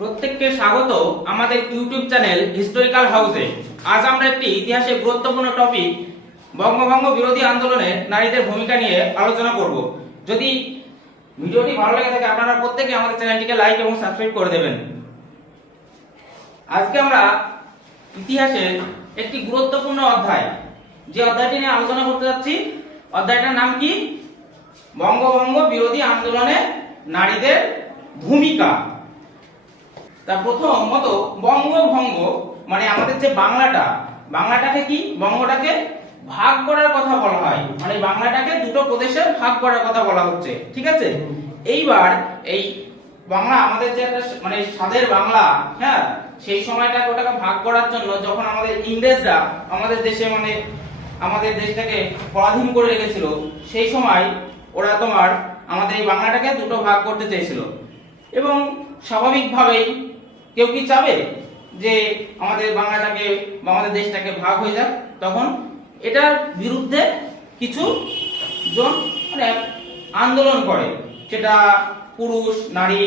প্রত্যেককে স্বাগত আমাদের ইউটিউব চ্যানেল হিস্টোরিক্যাল হাউসে। আজ আমরা একটি ইতিহাসের গুরুত্বপূর্ণ টপিক, বঙ্গভঙ্গ বিরোধী আন্দোলনে নারীদের ভূমিকা নিয়ে আলোচনা করব। যদি ভিডিওটি ভালো লেগে থাকে, আপনারা প্রত্যেকে আমাদের চ্যানেলটিকে লাইক এবং সাবস্ক্রাইব করে দেবেন। আজকে আমরা ইতিহাসের একটি গুরুত্বপূর্ণ অধ্যায়। যে অধ্যায়টি নিয়ে আলোচনা করতে যাচ্ছি, অধ্যায়টার নাম কি? বঙ্গভঙ্গ বিরোধী আন্দোলনে নারীদের ভূমিকা। তা প্রথমত বঙ্গভঙ্গ মানে আমাদের যে বাংলাটা, বাংলাটাকে কি? বঙ্গটাকে ভাগ করার কথা বলা হয়। মানে বাংলাটাকে দুটো প্রদেশে ভাগ করার কথা বলা হচ্ছে। ঠিক আছে? এইবার এই বাংলা, আমাদের যে একটা মানে স্বাদের বাংলা হ্যাঁ? সেই সময়টাকে ওটাকে ভাগ করার জন্য যখন আমাদের ইংরেজরা আমাদের দেশে মানে আমাদের দেশটাকে পরাধীন করে রেখেছিল, সেই সময় ওরা তোমার আমাদের এই বাংলাটাকে দুটো ভাগ করতে চেয়েছিল। এবং স্বাভাবিকভাবেই কেউ কি চাবে যে আমাদের বাংলাটাকে আমাদের দেশটাকে ভাগ হয়ে যাক? তখন এটার বিরুদ্ধে কিছু জন মানে আন্দোলন করে, সেটা পুরুষ, নারী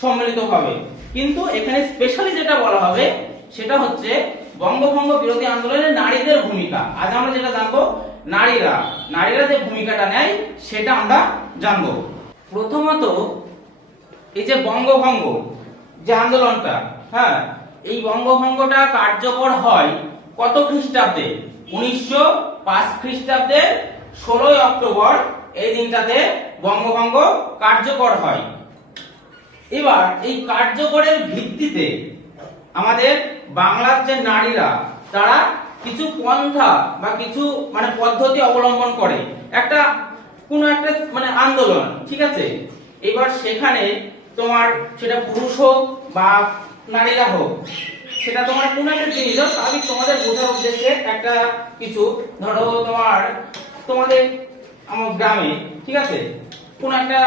সম্মিলিত হবে কিন্তু এখানে স্পেশালি যেটা বলা হবে, সেটা হচ্ছে বঙ্গভঙ্গ বিরোধী আন্দোলনে নারীদের ভূমিকা। আজ আমরা যেটা জানব, নারীরা নারীরা যে ভূমিকাটা নেয়, সেটা আমরা জানব। প্রথমত, এই যে বঙ্গভঙ্গ যে আন্দোলনটা হ্যাঁ এই বঙ্গভঙ্গটা কার্যকর হয় কত খ্রিস্টাব্দে? উনিশশো পাঁচ খ্রিস্টাব্দে ষোলোই অক্টোবর এই দিনটাতে বঙ্গভঙ্গ কার্যকর হয়। এবার এই কার্যকরের ভিত্তিতে আমাদের বাংলার যে নারীরা, তারা কিছু পন্থা বা কিছু মানে পদ্ধতি অবলম্বন করে। একটা, কোনো একটা মানে আন্দোলন, ঠিক আছে? এবার সেখানে তোমার, সেটা পুরুষ হোক বা নারীরা হোক সেটা তোমার কোনো একটা জিনিস। হোক আমি তোমাদের বোঝার উদ্দেশ্যে একটা কিছু। ধরো তোমার তোমাদের আমার গ্রামে ঠিক আছে? কোন একটা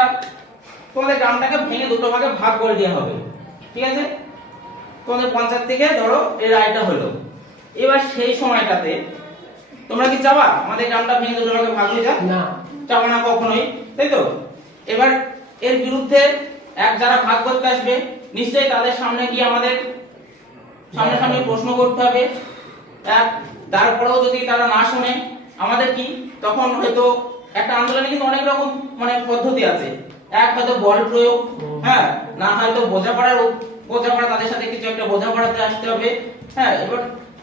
তোমাদের গ্রামটাকে ভেঙে দুটো ভাগে ভাগ করে দেওয়া হবে ঠিক আছে? তোমাদের পঞ্চায়েত থেকে ধরো এই রায়টা হলো। এবার সেই সময়টাতে তোমরা কি চাবা? আমাদের গ্রামটা ভেঙে দুটো ভাগে ভাগ হয়ে যাক? না। চাবো না কখনোই তাই তো? এবার এর বিরুদ্ধে এক যারা ভাগ করতে আসবে নিশ্চয়ই তাদের সামনে গিয়ে আমাদের সামনে সামনে প্রশ্ন করতে হবে। তারপরেও যদি তারা না শোনে, আমাদের কি? তখন হয়তো একটা আন্দোলনে কিন্তু অনেক রকম মানে পদ্ধতি আছে। এক, হয়তো বল প্রয়োগ হ্যাঁ না হয়তো বোঝাপড়ার বোঝাপড়া, তাদের সাথে কিছু একটা বোঝাপড়াতে আসতে হবে। হ্যাঁ এবার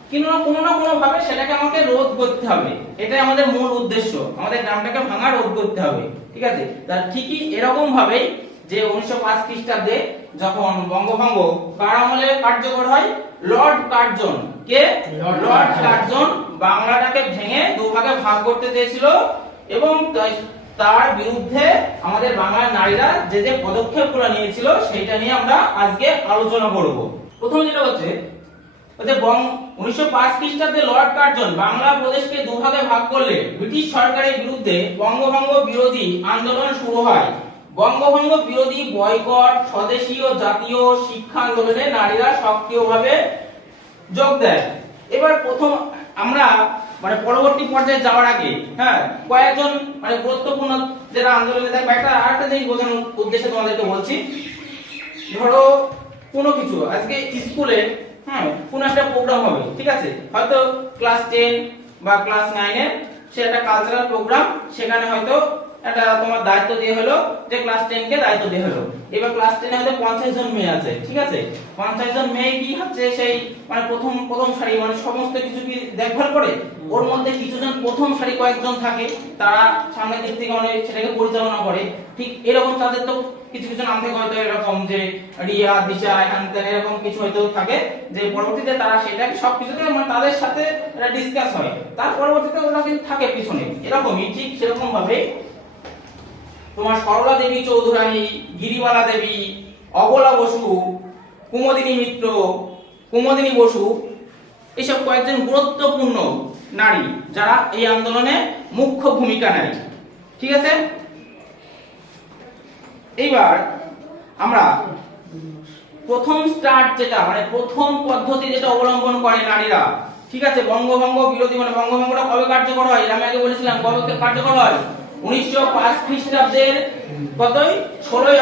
কিন্তু কোনো না কোনো ভাবে সেটাকে আমাকে রোধ করতে হবে। এটাই আমাদের মূল উদ্দেশ্য। আমাদের গ্রামটাকে ভাঙা রোধ করতে হবে। ঠিক আছে? তার ঠিকই এরকম ভাবেই যে উনিশশো পাঁচ খ্রিস্টাব্দে যখন বঙ্গভঙ্গ কার আমলে কার্যকর হয় লর্ড কার্জন। কে? Lord Curzon. বাংলাটাকে ভেঙে দুভাগে ভাগ করতে চেয়েছিল এবং তার বিরুদ্ধে আমাদের বাংলার নারীরা যে যে পদক্ষেপগুলো নিয়েছিল সেটা নিয়ে আমরা আজকে আলোচনা করব। প্রথম যেটা হচ্ছে হচ্ছে বং উনিশশো পাঁচ খ্রিস্টাব্দে লর্ড কার্জন বাংলা প্রদেশকে দুভাগে ভাগ করলে ব্রিটিশ সরকারের বিরুদ্ধে বঙ্গভঙ্গ বিরোধী আন্দোলন শুরু হয়। বঙ্গভঙ্গ বিরোধী বয়কট, স্বদেশী ও জাতীয় শিক্ষা আন্দোলনে নারীরা সক্রিয়ভাবে যোগ দেয়। এবার প্রথম আমরা মানে পরবর্তী পর্যায়ে যাওয়ার আগে হ্যাঁ কয়েকজন মানে গুরুত্বপূর্ণ যারা আন্দোলনে থাকবে, একটা, আরেকটা জিনিস বোঝানোর উদ্দেশ্যে তোমাদেরকে বলছি। ধরো, কোনো কিছু, আজকে স্কুলে হ্যাঁ কোনো একটা প্রোগ্রাম হবে, ঠিক আছে? হয়তো ক্লাস টেন বা ক্লাস নাইনের সে একটা কালচারাল প্রোগ্রাম সেখানে হয়তো একটা তোমার দায়িত্ব দিয়ে হলো যে ক্লাস টেন কে দায়িত্ব দিয়ে হলো। এবার ক্লাস টেনে হয়তো পঞ্চাশ জন মেয়ে আছে, ঠিক আছে? পঞ্চাশ জন মেয়ে কি হচ্ছে সেই মানে প্রথম প্রথম সারি মানে সমস্ত কিছু কি দেখভাল করে? ওর মধ্যে কিছুজন প্রথম সারি কয়েকজন থাকে, তারা সামনের দিক থেকে অনেক সেটাকে পরিচালনা করে। ঠিক এরকম তাদের তো কিছু কিছু নাম থেকে হয়তো এরকম যে রিয়া, দিশা হ্যান এরকম কিছু হয়তো থাকে, যে পরবর্তীতে তারা সেটাকে সব কিছুতে মানে তাদের সাথে ডিসকাস হয়। তার পরবর্তীতে ওরা কিন্তু থাকে পিছনে। এরকমই, ঠিক সেরকম ভাবে তোমার সরলা দেবী চৌধুরানী, গিরিবালা দেবী, অবলা বসু, কুমোদিনী মিত্র, কুমোদিনী বসু, এসব কয়েকজন গুরুত্বপূর্ণ নারী যারা এই আন্দোলনে মুখ্য ভূমিকা নেয়। ঠিক আছে? এইবার আমরা প্রথম স্টার্ট যেটা মানে প্রথম পদ্ধতি যেটা অবলম্বন করে নারীরা, ঠিক আছে? বঙ্গভঙ্গ বিরোধী মানে বঙ্গভঙ্গটা কবে কার্যকর হয়? আমি আগে বলেছিলাম, কবে কার্যকর হয়? উনিশশো পাঁচ কতই?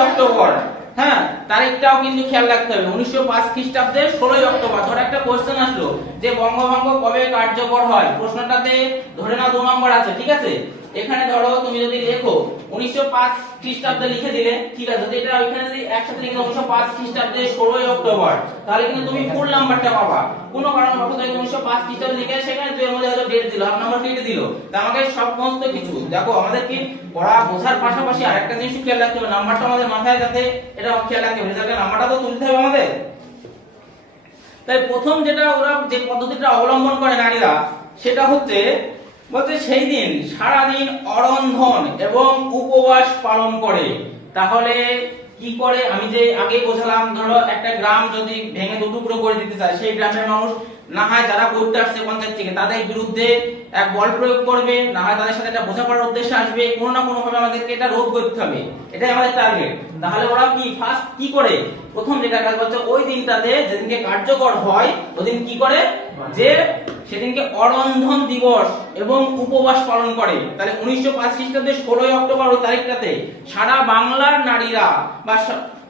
অক্টোবর। হ্যাঁ তারিখটাও কিন্তু খেয়াল রাখতে হবে। উনিশশো পাঁচ খ্রিস্টাব্দে ষোলোই অক্টোবর। ধর একটা আসলো যে বঙ্গভঙ্গ কবে কার্যকর হয়? প্রশ্নটাতে ধরে নাও দু নম্বর আছে, ঠিক আছে? এখানে ধরো তুমি যদি লেখো উনিশশো পাঁচ খ্রিস্টাব্দে লিখে দিলে, ঠিক আছে, যদি এটা ওইখানে যদি একসাথে লিখে উনিশশো পাঁচ খ্রিস্টাব্দে ষোলোই অক্টোবর, তাহলে কিন্তু তুমি ফুল নাম্বারটা পাবা। কোনো কারণ বশত উনিশশো পাঁচ খ্রিস্টাব্দে লিখে সেখানে তুই মধ্যে হয়তো ডেট দিল হাফ নাম্বার কেটে দিল। তা আমাকে সমস্ত কিছু, দেখো আমাদের কি পড়া বোঝার পাশাপাশি আরেকটা জিনিস খেয়াল রাখতে হবে নাম্বারটা আমাদের মাথায় যাতে এটা খেয়াল রাখতে হবে রেজাল্টের নাম্বারটা তো তুলতে হবে আমাদের। তাই প্রথম যেটা ওরা যে পদ্ধতিটা অবলম্বন করে নারীরা, সেটা হচ্ছে বলতে সেই দিন, সারাদিন অরন্ধন এবং উপবাস পালন করে। তাহলে কি করে? আমি যে আগে বোঝালাম, ধরো একটা গ্রাম যদি ভেঙে দু টুকরো করে দিতে চায়, সেই গ্রামের মানুষ না হয় যারা করতে আসছে পঞ্চায়েত থেকে, তাদের বিরুদ্ধে এক বল প্রয়োগ করবে, না হয় তাদের সাথে একটা বোঝাপড়ার উদ্দেশ্যে আসবে, কোনো না কোনো ভাবে আমাদেরকে এটা রোধ করতে হবে। এটাই আমাদের টার্গেট তাহলে ওরা কি ফার্স্ট কি করে? প্রথম যেটা কাজ করছে, ওই দিনটাতে যেদিনকে কার্যকর হয়, ওদিন কি করে? যে সেদিনকে অরন্ধন দিবস এবং উপবাস পালন করে। তাহলে উনিশশো পাঁচ খ্রিস্টাব্দের ষোলোই অক্টোবর ওই তারিখটাতে সারা বাংলার নারীরা বা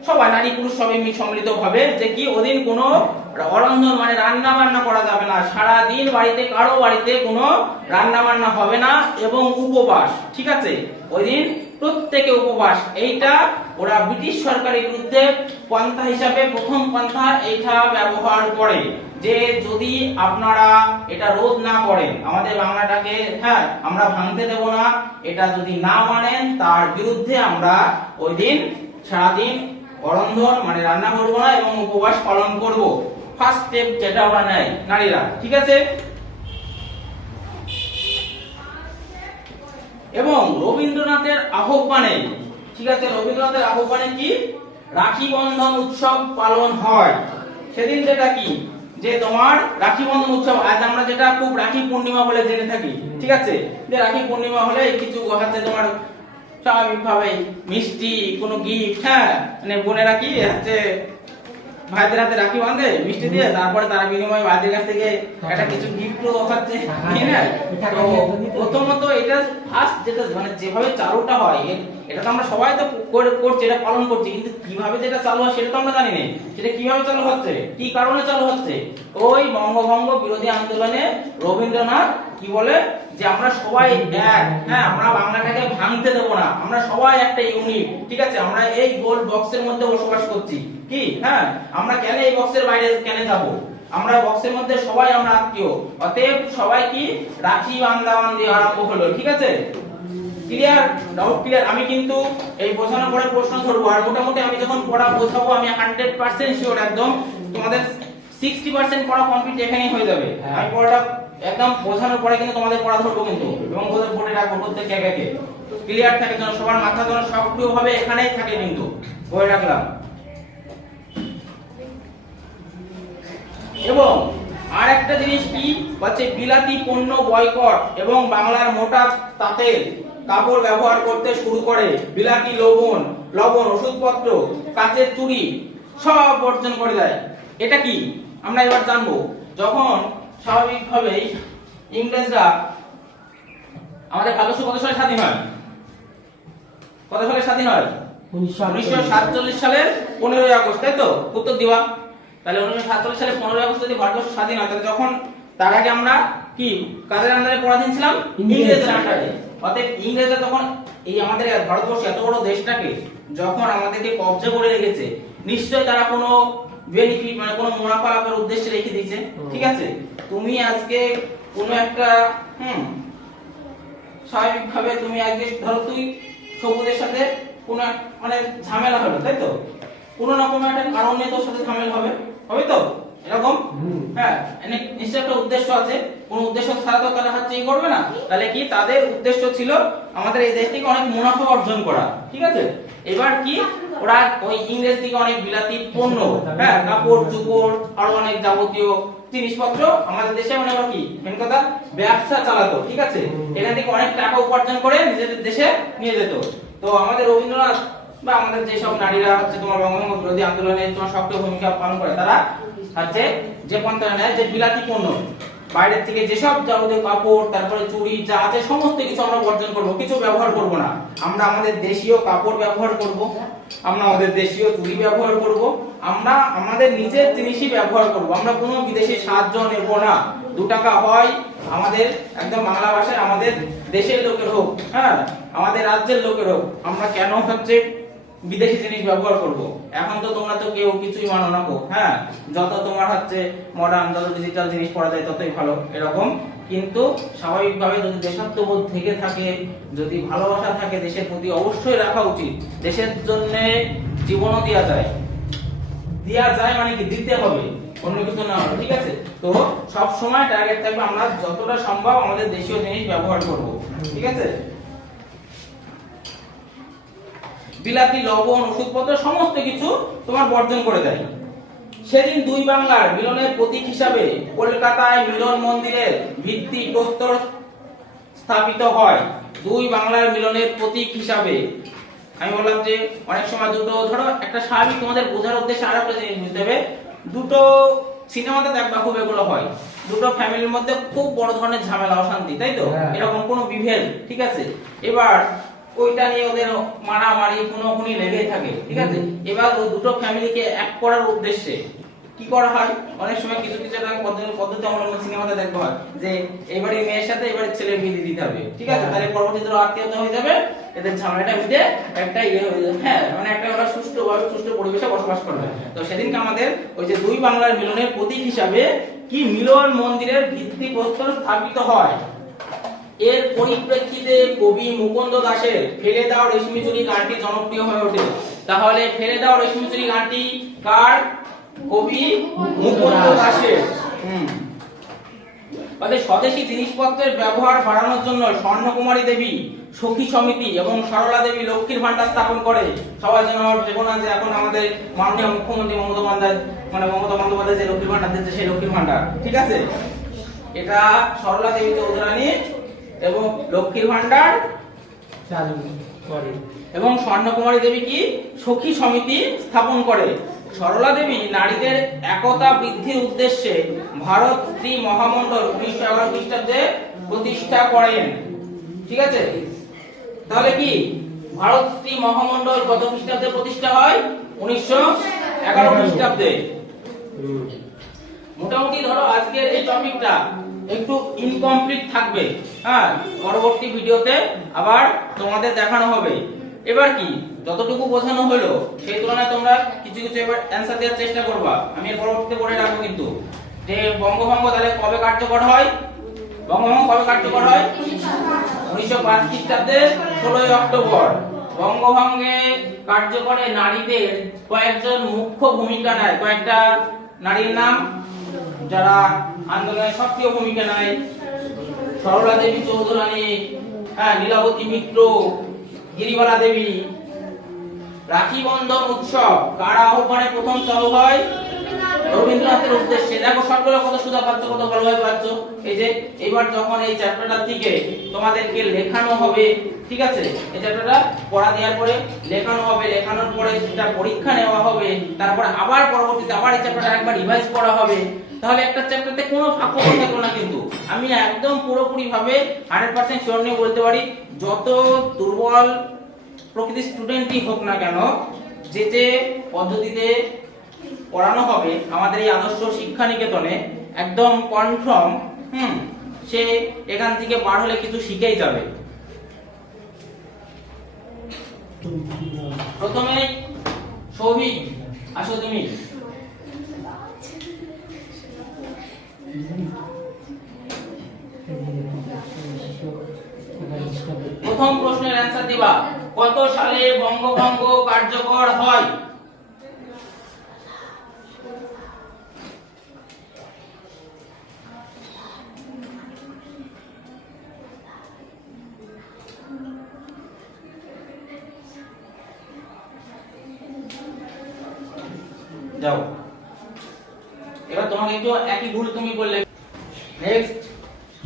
সবাই, নারী পুরুষ সবাই মিলে সম্মিলিত ভাবে যে কি ওদিন কোনো অরন্ধন মানে রান্না বান্না করা যাবে না। সারা দিন বাড়িতে, কারও বাড়িতে কোনো রান্না বান্না হবে না এবং উপবাস, ঠিক আছে? ওই দিন প্রত্যেকে উপবাস। এইটা ওরা ব্রিটিশ সরকারের বিরুদ্ধে পন্থা হিসাবে প্রথম পন্থা এইটা ব্যবহার করে। যে যদি আপনারা এটা রোধ না করেন, আমাদের বাংলাটাকে হ্যাঁ আমরা ভাঙতে দেব না, এটা যদি না মানেন, তার বিরুদ্ধে আমরা ওই দিন, সারাদিন অরন্ধন মানে রান্না করব না এবং উপবাস পালন করব। ফার্স্ট স্টেপ যেটা ওরা নেয়, নারীরা, ঠিক আছে? এবং রবীন্দ্রনাথের আহ্বানে, ঠিক আছে, রবীন্দ্রনাথের আহ্বানে কি? রাখি বন্ধন উৎসব পালন হয়। সেদিন যেটা কি? যে তোমার রাখি বন্ধন উৎসব, আজ আমরা যেটা খুব রাখি পূর্ণিমা বলে জেনে থাকি, ঠিক আছে? যে রাখি পূর্ণিমা হলে কিছু হচ্ছে তোমার স্বাভাবিকভাবে মিষ্টি, কোনো গিফট হ্যাঁ মানে বোনেরা কি, হচ্ছে ভাইদের হাতে রাখি বাঁধে, মিষ্টি দিয়ে, তারপরে তার বিনিময়ে ভাইদের কাছ থেকে একটা কিছু গিফট ঠিক প্রথমত এটা ফার্স্ট যেটা মানে যেভাবে চালুটা হয় এটা তো আমরা সবাই তো করে- করছি, এটা পালন করছি, কিন্তু কীভাবে যেটা চালু হয় সেটা তো আমরা জানি না। সেটা কীভাবে চালু হচ্ছে? কি কারণে চালু হচ্ছে? ওই বঙ্গভঙ্গ বিরোধী আন্দোলনে রবীন্দ্রনাথ কি বলে? যে আমরা সবাই এক। হ্যাঁ আমরা বাংলাটাকে ভাঙতে দেবো না। আমরা সবাই একটা ইউনিট ঠিক আছে? আমরা এই গোল বক্সের মধ্যে বসবাস করছি। কি? হ্যাঁ আমরা কেন এই বক্সের বাইরে কেন যাব? আমরা বক্সের মধ্যে সবাই আমরা আত্মীয়। অতএব সবাই কি? রাখি বান্দাবান দিয়ে আরম্ভ হলো ঠিক আছে? ক্লিয়ার ডাউট ক্লিয়ার আমি কিন্তু এই বোঝানোর পরে প্রশ্ন ধরবো। আর মোটামুটি আমি যখন পড়া বোঝাবো আমি হান্ড্রেড পার্সেন্ট শিওর একদম তোমাদের সিক্সটি পার্সেন্ট পড়া কমপ্লিট এখানেই হয়ে যাবে। হ্যাঁ। আমি পড়াটা একদম বোঝানোর পরে কিন্তু তোমাদের পড়া ধরবো কিন্তু। এবং ওদের বোর্ডে রাখব প্রত্যেক একে ক্লিয়ার থাকে যেন সবার মাথা যেন সক্রিয় ভাবে এখানেই থাকে কিন্তু। বই রাখলাম। এবং আর একটা জিনিস কি? হচ্ছে বিলাতি পণ্য বয়কট এবং বাংলার মোটা তাঁতের কাপড় ব্যবহার করতে শুরু করে। বিলাতি, লবণ লবণ, ওষুধপত্র, কাচের চুরি সব বর্জন করে দেয়। এটা কি? আমরা এবার জানব। যখন স্বাভাবিকভাবেই ইংরেজরা আমাদের ভারতবর্ষ কত সালে স্বাধীন হয়? কত সালে স্বাধীন হয়? উনিশশো সাতচল্লিশ সালের পনেরোই আগস্ট তাই তো? উত্তর দিবা। তাহলে উনিশশো সাতচল্লিশ সালের পনেরোই আগস্ট যদি ভারতবর্ষ স্বাধীন হয় তাহলে যখন তার আগে আমরা কি কাদের আন্ডারে পরাধীন ছিলাম? ইংরেজ। ইংরেজের আন্ডারে অতএব ইংরেজরা তখন এই আমাদের ভারতবর্ষ এত বড় দেশটাকে যখন আমাদেরকে কবজা করে রেখেছে নিশ্চয়ই তারা কোনো বেনিফিট মানে কোনো মুনাফা লাভের উদ্দেশ্যে রেখে দিয়েছে। ঠিক আছে? তুমি আজকে কোনো একটা হুম স্বাভাবিকভাবে তুমি আজকে ধরো তুই সবুজের সাথে কোনো মানে ঝামেলা হলো তাই তো? কোনো কোনো একটা কারণে তোর সাথে ঝামেলা হবে হবে তো? এরকম? হ্যাঁ নিশ্চয় একটা উদ্দেশ্য আছে। কোন উদ্দেশ্য ছাড়া তো তারা হচ্ছে ই করবে না। তাহলে কি তাদের উদ্দেশ্য ছিল আমাদের এই দেশ থেকে অনেক মুনাফা অর্জন করা ঠিক আছে? এবার কি? ওরা ওই ইংরেজ থেকে অনেক বিলাতি পণ্য হ্যাঁ কাপড় চোপড় আরও অনেক যাবতীয় জিনিসপত্র আমাদের দেশে মানে ওরা কি? মেন কথা ব্যবসা চালাতো ঠিক আছে? এখান থেকে অনেক টাকা উপার্জন করে নিজেদের দেশে নিয়ে যেত। তো আমাদের রবীন্দ্রনাথ বা আমাদের যেসব নারীরা হচ্ছে তোমার বঙ্গভঙ্গ বিরোধী আন্দোলনে তোমার শক্ত ভূমিকা পালন করে তারা হচ্ছে যে পন্থা নেয় যে বিলাতি পণ্য বাইরের থেকে যেসব যাবতীয় কাপড়, তারপরে চুড়ি, যা আছে, সমস্ত কিছু আমরা বর্জন করব। কিছু ব্যবহার করব না। আমরা আমাদের দেশীয় কাপড় ব্যবহার করব। আমরা আমাদের দেশীয় চুড়ি ব্যবহার করব। আমরা আমাদের নিজের জিনিসই ব্যবহার করব। আমরা কোনো বিদেশি সাহায্য নেব না। দু টাকা হয় আমাদের, একদম বাংলা ভাষায়, আমাদের দেশের লোকের হোক হ্যাঁ আমাদের রাজ্যের লোকের হোক। আমরা কেন হচ্ছে বিদেশি জিনিস ব্যবহার করব। এখন তো তোমরা তো কেউ কিছুই মানো না হ্যাঁ? যত তোমার হচ্ছে মডার্ন যত ডিজিটাল জিনিস পড়া যায় ততই ভালো, এরকম। কিন্তু স্বাভাবিকভাবে যদি দেশাত্মবোধ থেকে থাকে, যদি ভালোবাসা থাকে দেশের প্রতি, অবশ্যই রাখা উচিত। দেশের জন্য জীবনও দেওয়া যায়। দেওয়া যায় মানে কি? দিতে হবে, অন্য কিছু না ঠিক আছে? তো সব সময় টার্গেট থাকবে আমরা যতটা সম্ভব আমাদের দেশীয় জিনিস ব্যবহার করব, ঠিক আছে? বিলাতি লবণ ওষুধপত্র সমস্ত কিছু তোমার বর্জন করে দেয়। সেদিন দুই বাংলার মিলনের প্রতীক হিসাবে কলকাতায় মিলন মন্দিরের ভিত্তি প্রস্তর স্থাপিত হয়। দুই বাংলার মিলনের প্রতীক হিসাবে। আমি বললাম যে অনেক সময় দুটো ধরো একটা স্বাভাবিক তোমাদের বোঝার উদ্দেশ্যে আর একটা জিনিস বুঝতে হবে। দুটো সিনেমাতে দেখবা খুব এগুলো হয়। দুটো ফ্যামিলির মধ্যে খুব বড় ধরনের ঝামেলা অশান্তি তাই তো? হ্যাঁ। এরকম কোনো বিভেদ ঠিক আছে? এবার ওইটা নিয়ে ওদের মারামারি খুনোখুনি লেগেই থাকে ঠিক আছে? এবার ওই দুটো ফ্যামিলিকে এক করার উদ্দেশ্যে কি করা হয়? অনেক সময় কিছু কিছু একটা পদ্ধতি পদ্ধতি অবলম্বন সিনেমাতে দেখতে হয় যে এবারে মেয়ের সাথে এবারে ছেলে বিয়ে দিতে হবে ঠিক আছে? হ্যাঁ। তাহলে পরবর্তীতে ওরা আত্মীয়তা হয়ে যাবে এদের ঝামেলাটা মিটে একটা ইয়ে হয়ে যাবে। হ্যাঁ মানে একটা ওরা সুস্থ সুষ্ঠুভাবে সুষ্ঠু পরিবেশে বসবাস করবে। তো সেদিনকে আমাদের ওই যে দুই বাংলার মিলনের প্রতীক হিসাবে কি মিলন মন্দিরের ভিত্তি প্রস্তর স্থাপিত হয়? এর পরিপ্রেক্ষিতে কবি মুকুন্দ দাসের ফেলে দাও রেশমি চুরি গানটি জনপ্রিয় হয়ে ওঠে। তাহলে ফেলে দাও রেশমি চুরি গানটি কার? কবি মুকুন্দ দাসের। তাদের স্বদেশী জিনিসপত্রের ব্যবহার বাড়ানোর জন্য স্বর্ণকুমারী দেবী সখী সমিতি এবং সরলা দেবী লক্ষ্মীর ভান্ডার স্থাপন করে। সবাই যেন ভেবো না যে এখন আমাদের মাননীয় মুখ্যমন্ত্রী মমতা বন্দ্যোপাধ্যায় মানে মমতা বন্দ্যোপাধ্যায় যে লক্ষ্মীর ভান্ডার দিচ্ছে সেই লক্ষ্মীর ভান্ডার ঠিক আছে? এটা সরলা দেবী চৌধুরানী এবং লক্ষ্মীর ভান্ডার চালু করে। এবং স্বর্ণকুমারী দেবী কি? সখী সমিতি স্থাপন করে। সরলা দেবী নারীদের একতা বৃদ্ধির উদ্দেশ্যে ভারত স্ত্রী মহামণ্ডল উনিশশো এগারো খ্রিস্টাব্দে প্রতিষ্ঠা করেন। ঠিক আছে? তাহলে কি? ভারত স্ত্রী মহামণ্ডল কত খ্রিস্টাব্দে প্রতিষ্ঠা হয়? উনিশশো এগারো খ্রিস্টাব্দে। মোটামুটি ধরো আজকের এই টপিকটা একটু ইনকমপ্লিট থাকবে। হ্যাঁ পরবর্তী ভিডিওতে আবার তোমাদের দেখানো হবে। এবার কি? যতটুকু বোঝানো হলো, সেই তুলনায় তোমরা কিছু কিছু এবার অ্যান্সার দেওয়ার চেষ্টা করবা। আমি এর পরবর্তীতে বলে রাখব কিন্তু। যে বঙ্গভঙ্গ তাহলে কবে কার্যকর হয়? বঙ্গভঙ্গ কবে কার্যকর হয়? উনিশশো পাঁচ খ্রিস্টাব্দে ষোলোই অক্টোবর। বঙ্গভঙ্গে কার্যকরে নারীদের কয়েকজন মুখ্য ভূমিকা নেয়। কয়েকটা নারীর নাম? যারা আন্দোলনে সক্রিয় ভূমিকা নেয়, সরলা দেবী চৌধুরানী হ্যাঁ লীলাবতী মিত্র, গিরিবালা দেবী, রাখি বন্ধন উৎসব, কারা আহ্বানে প্রথম চালু হয়? রবীন্দ্রনাথের উদ্দেশ্যে দেখো সবগুলো কত সুদা পাচ্ছ, কত ভালোভাবে পাচ্ছ? এই যে এবার যখন এই চ্যাপ্টারটা থেকে তোমাদেরকে লেখানো হবে, ঠিক আছে? এই চ্যাপ্টারটা পড়া দেওয়ার পরে, লেখানো হবে, লেখানোর পরে সেটা পরীক্ষা নেওয়া হবে, তারপর আবার পরবর্তীতে আবার এই চ্যাপ্টারটা একবার রিভাইজ করা হবে। তাহলে একটা চ্যাপ্টারতে কোনো ফাঁক থাকল না কিন্তু। আমি একদম পুরোপুরি ভাবে হান্ড্রেড পার্সেন্ট শিওর নিয়ে বলতে পারি, যত দুর্বল প্রকৃতির স্টুডেন্টই হোক না কেন, যে যে পদ্ধতিতে পড়ানো হবে আমাদের এই আদর্শ শিক্ষা নিকেতনে একদম কনফার্ম, হুম, সে এখান থেকে বার হলে কিছু শিখেই যাবে। প্রথমে সৌভিক আসো তুমি। প্রথম প্রশ্নের অ্যান্সার দিবা। কত সালে বঙ্গভঙ্গ কার্যকর হয়?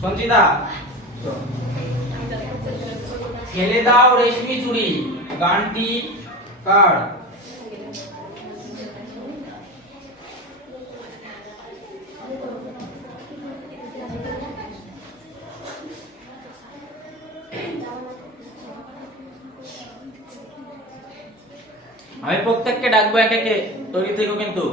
সঞ্চিতা ছেলে দাও রেশমি চুড়ি, গানটি কার? আমি প্রত্যেককে ডাকবো এক একে তৈরি থেকো কিন্তু।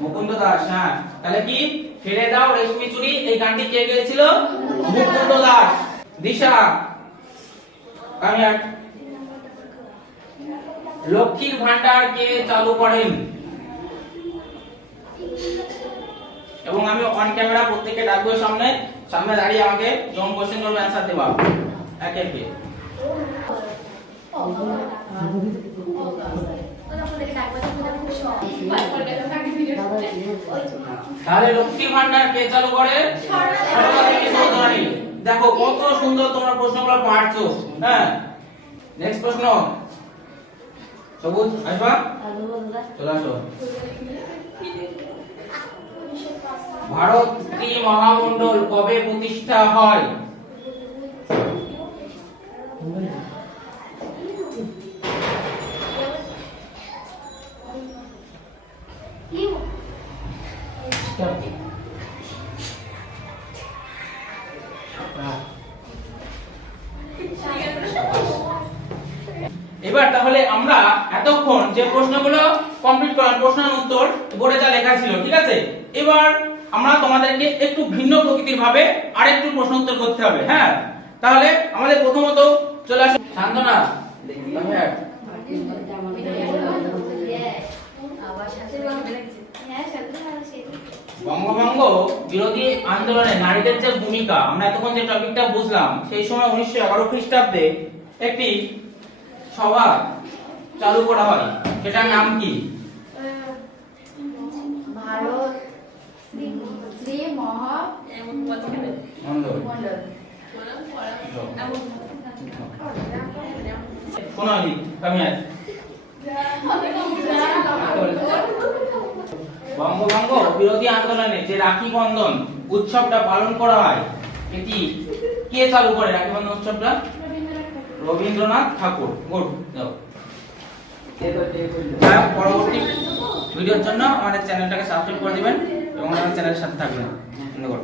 মুকুন্দ দাস হ্যাঁ। তাহলে কি? ফিরে দাও রেশমি চুরি, এই গানটি কে মুকুন্দ দাস দিশা। লক্ষ্মীর ভান্ডার কে চালু করেন? এবং আমি অন ক্যামেরা প্রত্যেককে ডাকবো সামনে। সামনে দাঁড়িয়ে আমাকে যেমন কোশ্চেন করবে অ্যান্সার দেবা একে একে তাহলে লক্ষ্মী ভান্ডার কে চালু করে? দেখো কত সুন্দর তোমরা প্রশ্নগুলো পারছ হ্যাঁ? নেক্সট প্রশ্ন। সবুজ আসবা? চলে আসো। ভারত স্ত্রী মহামণ্ডল কবে প্রতিষ্ঠা হয়? প্রশ্নের উত্তর বোর্ডে যা লেখা ছিল, ঠিক আছে? এবার আমরা তোমাদেরকে একটু ভিন্ন প্রকৃতির ভাবে আরেকটু প্রশ্ন উত্তর করতে হবে হ্যাঁ? তাহলে আমাদের প্রথমত চলে আসো। হ্যাঁ বঙ্গভঙ্গ বিরোধী আন্দোলনে নারীদের যে ভূমিকা, আমরা এতক্ষণ যে টপিকটা বুঝলাম, সেই সময় উনিশশো এগারো খ্রিস্টাব্দে একটি সভা চালু করা হয়। সেটার নাম কি ভারত বঙ্গভঙ্গ বিরোধী আন্দোলনে যে রাখি বন্ধন উৎসবটা পালন করা হয় এটি কে? চালু করে রাখি বন্ধন উৎসবটা? রবীন্দ্রনাথ ঠাকুর। গুড যাই পরবর্তী ভিডিওর জন্য আমাদের চ্যানেলটাকে সাবস্ক্রাইব করে দিবেন। এবং আমার চ্যানেলের সাথে থাকবেন। ধন্যবাদ।